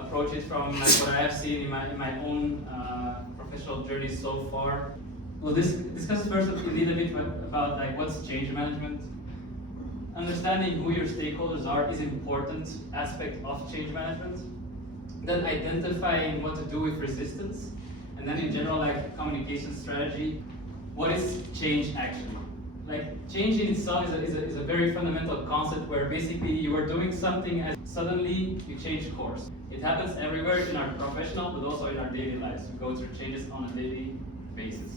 approach it from like, what I have seen in my own professional journey so far. We'll discuss first a little bit about like what's change management. Understanding who your stakeholders are is an important aspect of change management. Then identifying what to do with resistance, and then in general like communication strategy. What is change actually? Like change in itself is a very fundamental concept where basically you are doing something and suddenly you change course. It happens everywhere in our professional but also in our daily lives. We go through changes on a daily basis.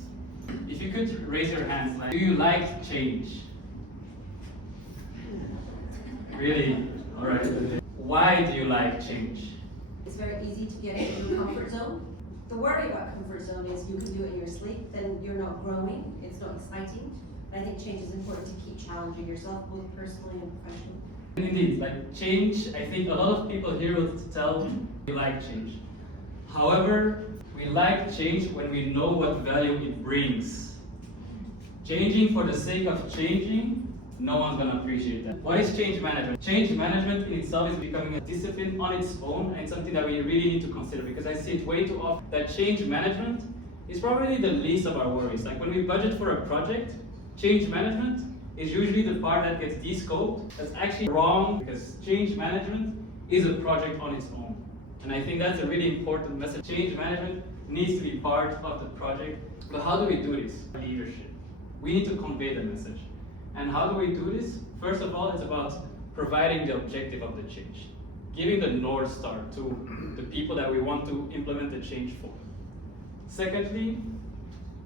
If you could raise your hands, like, do you like change? Really? Alright. Why do you like change? It's very easy to get into your comfort zone. The worry about comfort zone is you can do it in your sleep, then you're not growing, it's not exciting. But I think change is important to keep challenging yourself, both personally and professionally. Indeed, like change, I think a lot of people here will tell we like change. However, we like change when we know what value it brings. Changing for the sake of changing, no one's gonna appreciate that. What is change management? Change management in itself is becoming a discipline on its own, and something that we really need to consider, because I see it way too often that change management is probably the least of our worries. Like when we budget for a project, change management is usually the part that gets de-scoped. That's actually wrong, because change management is a project on its own. And I think that's a really important message. Change management needs to be part of the project. But how do we do this? Leadership. We need to convey the message. And how do we do this? First of all, it's about providing the objective of the change, giving the North Star to the people that we want to implement the change for. Secondly,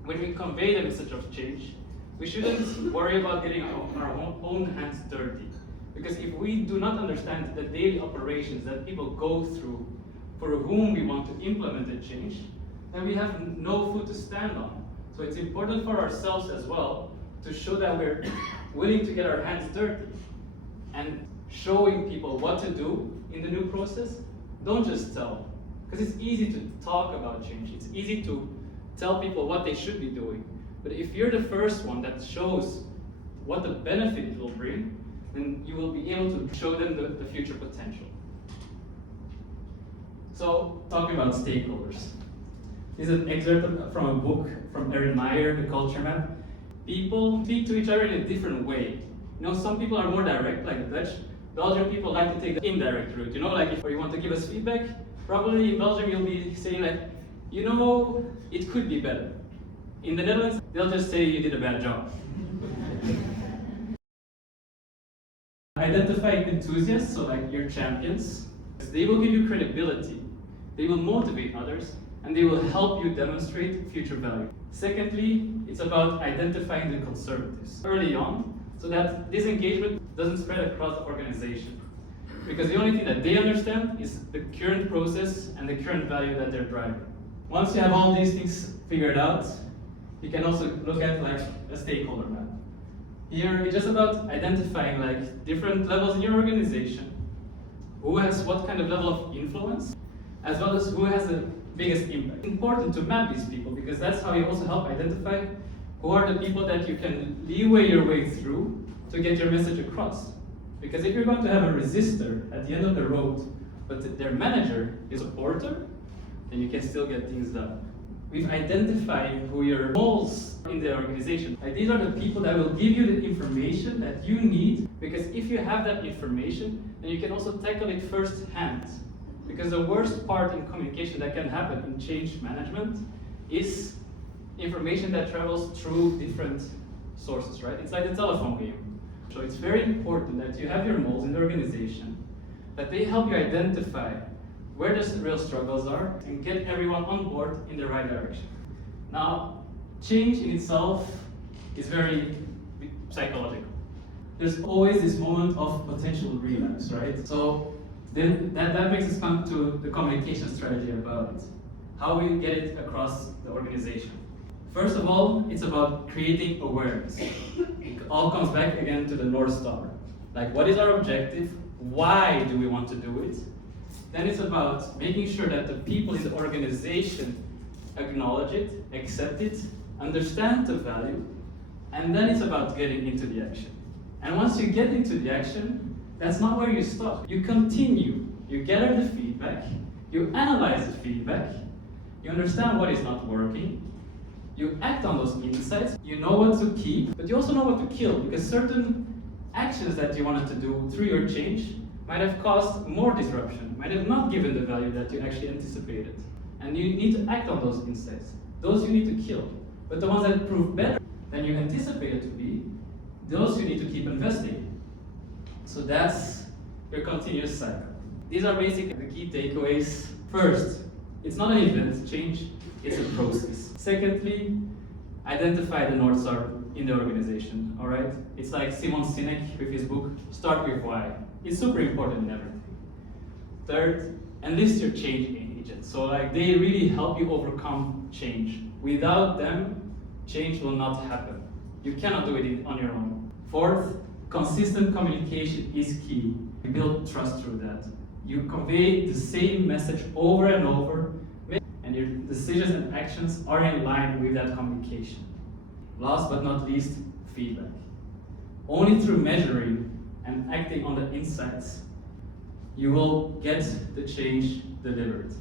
when we convey the message of change, we shouldn't worry about getting our own hands dirty. Because if we do not understand the daily operations that people go through for whom we want to implement the change, then we have no foot to stand on. So it's important for ourselves as well to show that we're willing to get our hands dirty and showing people what to do in the new process. Don't just tell, because it's easy to talk about change. It's easy to tell people what they should be doing. But if you're the first one that shows what the benefit it will bring, then you will be able to show them the future potential. So, talking about stakeholders. This is an excerpt from a book from Erin Meyer, The Culture Map. People speak to each other in a different way. You know, some people are more direct, like the Dutch. Belgian people like to take the indirect route. You know, like if you want to give us feedback, probably in Belgium you'll be saying like, you know, it could be better. In the Netherlands, they'll just say you did a bad job. Identifying enthusiasts, so like your champions, they will give you credibility, they will motivate others, and they will help you demonstrate future value. Secondly, it's about identifying the conservatives early on, so that this engagement doesn't spread across the organization. Because the only thing that they understand is the current process and the current value that they're driving. Once you have all these things figured out, you can also look at like a stakeholder map. Here, it's just about identifying like different levels in your organization, who has what kind of level of influence, as well as who has the biggest impact. It's important to map these people, because that's how you also help identify who are the people that you can leeway your way through to get your message across. Because if you're going to have a resistor at the end of the road, but their manager is a supporter, then you can still get things done. We've identified who your roles in the organization. Like these are the people that will give you the information that you need, because if you have that information, then you can also tackle it firsthand. Because the worst part in communication that can happen in change management is information that travels through different sources, right? It's like a telephone game. So it's very important that you have your moles in the organization, that they help you identify where the real struggles are and get everyone on board in the right direction. Now, change in itself is very psychological. There's always this moment of potential relapse, right? So then that makes us come to the communication strategy about it, how we get it across the organization. First of all, it's about creating awareness. It all comes back again to the North Star. Like, what is our objective? Why do we want to do it? Then it's about making sure that the people in the organization acknowledge it, accept it, understand the value, and then it's about getting into the action. And once you get into the action, that's not where you stop. You continue, you gather the feedback, You analyze the feedback, you understand what is not working, you act on those insights, you know what to keep, but you also know what to kill, because certain actions that you wanted to do through your change might have caused more disruption, might have not given the value that you actually anticipated. And you need to act on those insights. Those you need to kill. But the ones that prove better than you anticipated to be, those you need to keep investing. So that's your continuous cycle. These are basically the key takeaways. First, it's not an event, change, it's a process. Secondly, identify the North Star in the organization, all right? It's like Simon Sinek with his book, Start With Why. It's super important in everything. Third, enlist your change agents. So like they really help you overcome change. Without them, change will not happen. You cannot do it on your own. Fourth, consistent communication is key. You build trust through that. You convey the same message over and over, and your decisions and actions are in line with that communication. Last but not least, feedback. Only through measuring and acting on the insights, you will get the change delivered.